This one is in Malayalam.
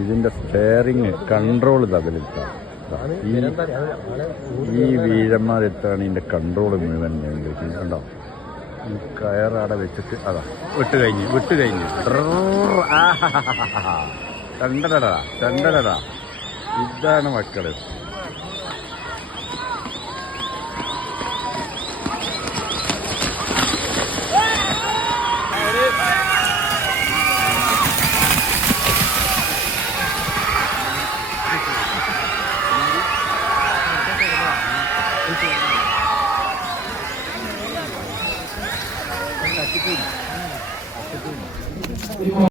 ഇതിന്റെ സ്റ്റെയറിങ് കൺട്രോൾ തകലിത്ത ഈ വീഴന്മാരെത്താണ് ഇതിന്റെ കൺട്രോൾ മുഴുവൻ കണ്ടോ? കയറാടെ വെച്ചിട്ട് അതാ വിട്ട് കഴിഞ്ഞ് വിട്ട് കഴിഞ്ഞ്. ചണ്ടടടാ ചണ്ടടടാ ഇതാണ് മക്കൾ. くるの。